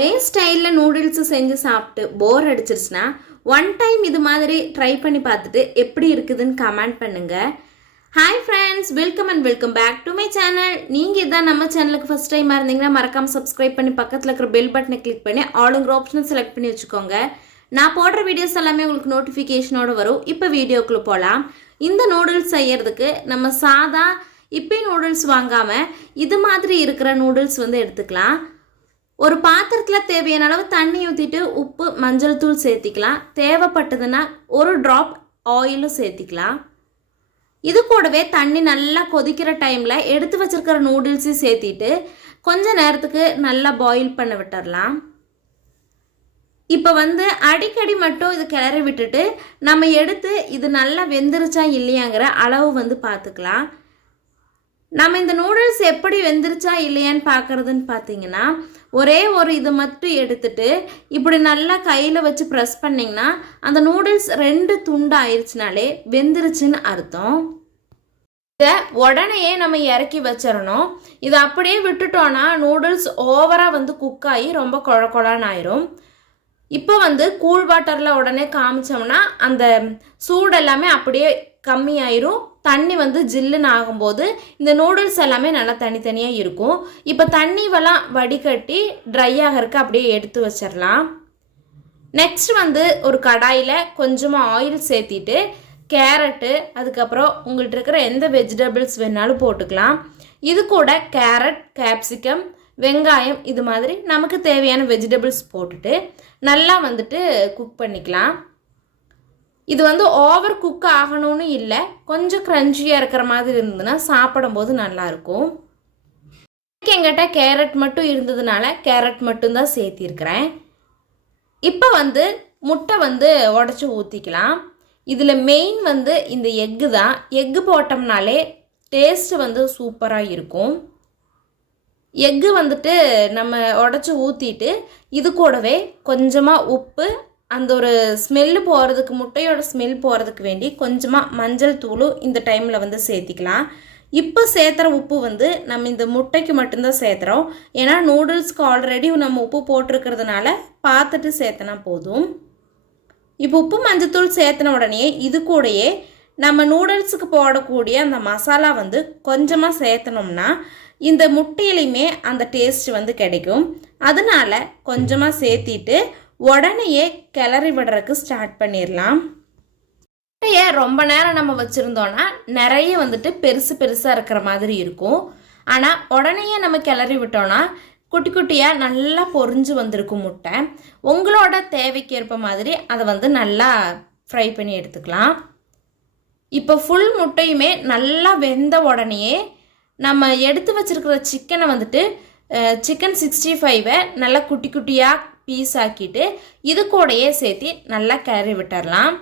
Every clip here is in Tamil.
ஒரே ஸ்டைலில் நூடுல்ஸ் செஞ்சு சாப்பிட்டு போர் அடிச்சிருச்சுன்னா ஒன் டைம் இது மாதிரி ட்ரை பண்ணி பார்த்துட்டு எப்படி இருக்குதுன்னு கமெண்ட் பண்ணுங்கள். Hi friends, welcome and welcome back to my channel. நீங்கள் இதான் நம்ம சேனலுக்கு ஃபஸ்ட் டைமாக இருந்தீங்கன்னா மறக்காமல் சப்ஸ்கிரைப் பண்ணி பக்கத்தில் இருக்கிற பெல் பட்டனை கிளிக் பண்ணி ஆளுங்கிற ஆப்ஷனை செலக்ட் பண்ணி வச்சுக்கோங்க. நான் போடுற வீடியோஸ் எல்லாமே உங்களுக்கு நோட்டிஃபிகேஷனோடு வரும். இப்போ வீடியோக்குள்ளே போகலாம். இந்த நூடுல்ஸ் செய்யறதுக்கு நம்ம சாதா இப்பி நூடுல்ஸ் வாங்காமல் இது மாதிரி இருக்கிற நூடுல்ஸ் எடுத்துக்கலாம். ஒரு பாத்திரத்தில் தேவையான அளவு தண்ணி ஊற்றிட்டு உப்பு மஞ்சள் தூள் சேர்த்திக்கலாம். தேவைப்பட்டதுன்னா ஒரு ட்ராப் ஆயிலும் சேர்த்திக்கலாம். இது கூடவே தண்ணி நல்லா கொதிக்கிற டைமில் எடுத்து வச்சிருக்கிற நூடுல்ஸையும் சேர்த்திட்டு கொஞ்ச நேரத்துக்கு நல்லா பாயில் பண்ண விட்டுடலாம். இப்போ அடிக்கடி மட்டும் இது கிளறி விட்டுட்டு நம்ம எடுத்து இது நல்லா வெந்துருச்சா இல்லையாங்கிற அளவு பார்த்துக்கலாம். நம்ம இந்த நூடுல்ஸ் எப்படி வெந்துருச்சா இல்லையான்னு பார்க்குறதுன்னு பார்த்தீங்கன்னா, ஒரே ஒரு இது மட்டும் எடுத்துட்டு இப்படி நல்லா கையில் வச்சு ப்ரெஸ் பண்ணிங்கன்னா அந்த நூடுல்ஸ் 2 துண்டு ஆயிடுச்சுனாலே வெந்துருச்சுன்னு அர்த்தம். இதை உடனேயே நம்ம இறக்கி வச்சிடணும். இதை அப்படியே விட்டுட்டோன்னா நூடுல்ஸ் ஓவராக குக் ஆகி ரொம்ப குழ குழன்னு ஆயிரும். இப்போ கூல் வாட்டரில் உடனே காமிச்சோம்னா அந்த சூடு எல்லாமே அப்படியே கம்மியாயிரும். தண்ணி ஜில்லுன்னு ஆகும்போது இந்த நூடுல்ஸ் எல்லாமே நல்லா தனித்தனியாக இருக்கும். இப்போ தண்ணிவெல்லாம் வடிகட்டி ட்ரை ஆகிறதுக்கு அப்படியே எடுத்து வச்சிடலாம். நெக்ஸ்ட் ஒரு கடாயில் கொஞ்சமாக ஆயில் சேர்த்திட்டு கேரட்டு, அதுக்கப்புறம் உங்கள்கிட்ட இருக்கிற எந்த வெஜிடபிள்ஸ் வேணாலும் போட்டுக்கலாம். இது கூட கேரட், கேப்சிகம், வெங்காயம் இது மாதிரி நமக்கு தேவையான வெஜிடபிள்ஸ் போட்டுட்டு நல்லா குக் பண்ணிக்கலாம். இது ஓவர் குக் ஆகணும்னு இல்லை, கொஞ்சம் க்ரன்ச்சியாக இருக்கிற மாதிரி இருந்ததுன்னா சாப்பிடும்போது நல்லாயிருக்கும். என்கிட்ட கேரட் மட்டும் இருந்ததுனால கேரட் மட்டும்தான் சேர்த்திருக்கிறேன். இப்போ முட்டை உடச்சி ஊற்றிக்கலாம். இதில் மெயின் இந்த எக்கு தான். எக்கு போட்டோம்னாலே டேஸ்ட்டு சூப்பராக இருக்கும். எக்கு நம்ம உடச்சி ஊற்றிட்டு இது கூடவே கொஞ்சமாக உப்பு, அந்த ஒரு ஸ்மெல்லு போகிறதுக்கு, முட்டையோட ஸ்மெல் போகிறதுக்கு வேண்டி கொஞ்சமாக மஞ்சள் தூளும் இந்த டைமில் சேர்த்திக்கலாம். இப்போ சேர்த்துற உப்பு நம்ம இந்த முட்டைக்கு மட்டும்தான் சேர்த்துறோம். ஏன்னா நூடுல்ஸ்க்கு ஆல்ரெடி நம்ம உப்பு போட்டிருக்கிறதுனால பார்த்துட்டு சேர்த்தனா போதும். இப்போ உப்பு மஞ்சத்தூள் சேர்த்தின உடனே இது கூடயே நம்ம நூடுல்ஸுக்கு போடக்கூடிய அந்த மசாலா கொஞ்சமாக சேர்த்தனோம்னா இந்த முட்டையிலையுமே அந்த டேஸ்ட் கிடைக்கும். அதனால கொஞ்சமாக சேர்த்திட்டு உடனேயே கிளறி விடுறதுக்கு ஸ்டார்ட் பண்ணிடலாம். முட்டையை ரொம்ப நேரம் நம்ம வச்சுருந்தோன்னா நிறைய பெருசு பெருசாக இருக்கிற மாதிரி இருக்கும். ஆனால் உடனேயே நம்ம கிளறி விட்டோன்னா குட்டி குட்டியாக நல்லா பொரிஞ்சு வந்திருக்கும் முட்டை. உங்களோட தேவைக்கு ஏற்ப மாதிரி அதை நல்லா ஃப்ரை பண்ணி எடுத்துக்கலாம். இப்போ ஃபுல் முட்டையுமே நல்லா வெந்த உடனேயே நம்ம எடுத்து வச்சுருக்கிற சிக்கனை சிக்கன் 65 நல்லா குட்டி குட்டியாக பீஸ் ஆக்கிட்டு இது கூடையே சேர்த்து நல்லா கிளறி விட்டுடலாம்.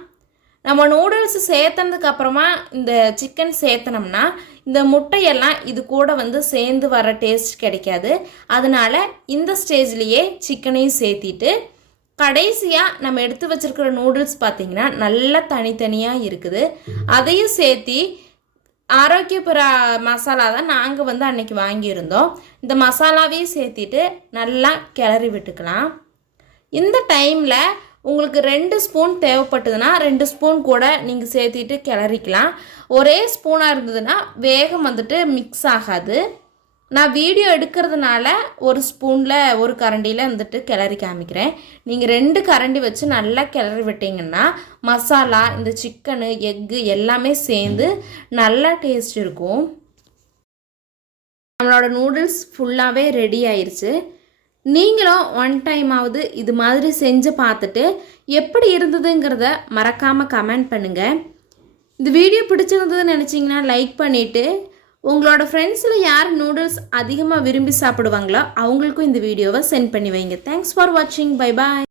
நம்ம நூடுல்ஸ் சேர்த்ததுக்கு அப்புறமா இந்த சிக்கன் சேர்த்தனோம்னா இந்த முட்டையெல்லாம் இது கூட சேர்ந்து வர டேஸ்ட் கிடைக்காது. அதனால இந்த ஸ்டேஜ்லேயே சிக்கனையும் சேர்த்திட்டு கடைசியாக நம்ம எடுத்து வச்சிருக்கிற நூடுல்ஸ் பார்த்திங்கன்னா நல்லா தனித்தனியாக இருக்குது. அதையும் சேர்த்தி ஆரோக்கியபுர மசாலா தான் நாங்கள் அன்னைக்கு வாங்கியிருந்தோம். இந்த மசாலாவையும் சேர்த்திட்டு நல்லா கிளறி விட்டுக்கலாம். இந்த டைமில் உங்களுக்கு 2 ஸ்பூன் தேவைப்பட்டதுன்னா 2 ஸ்பூன் கூட நீங்கள் சேர்த்திட்டு கிளறிக்கலாம். ஒரே ஸ்பூனாக இருந்ததுன்னா வேகம் மிக்ஸ் ஆகாது. நான் வீடியோ எடுக்கிறதுனால ஒரு ஸ்பூனில் ஒரு கரண்டியில் கிளறி காமிக்கிறேன். நீங்கள் 2 கரண்டி வச்சு நல்லா கிளறி விட்டிங்கன்னா மசாலா, இந்த சிக்கனு, எக்கு எல்லாமே சேர்ந்து நல்லா டேஸ்ட் இருக்கும். நம்மளோட நூடுல்ஸ் ஃபுல்லாகவே ரெடி ஆயிடுச்சு. நீங்களும் ஒன் டைமாவது இது மாதிரி செஞ்சு பார்த்துட்டு எப்படி இருந்ததுங்கிறத மறக்காமல் கமெண்ட் பண்ணுங்கள். இந்த வீடியோ பிடிச்சிருந்ததுன்னு நினச்சிங்கன்னா லைக் பண்ணிவிட்டு உங்களோட ஃப்ரெண்ட்ஸில் யார் நூடுல்ஸ் அதிகமாக விரும்பி சாப்பிடுவாங்களோ அவங்களுக்கும் இந்த வீடியோவை சென்ட் பண்ணி வைங்க. தேங்க்ஸ் ஃபார் வாட்சிங். Bye bye.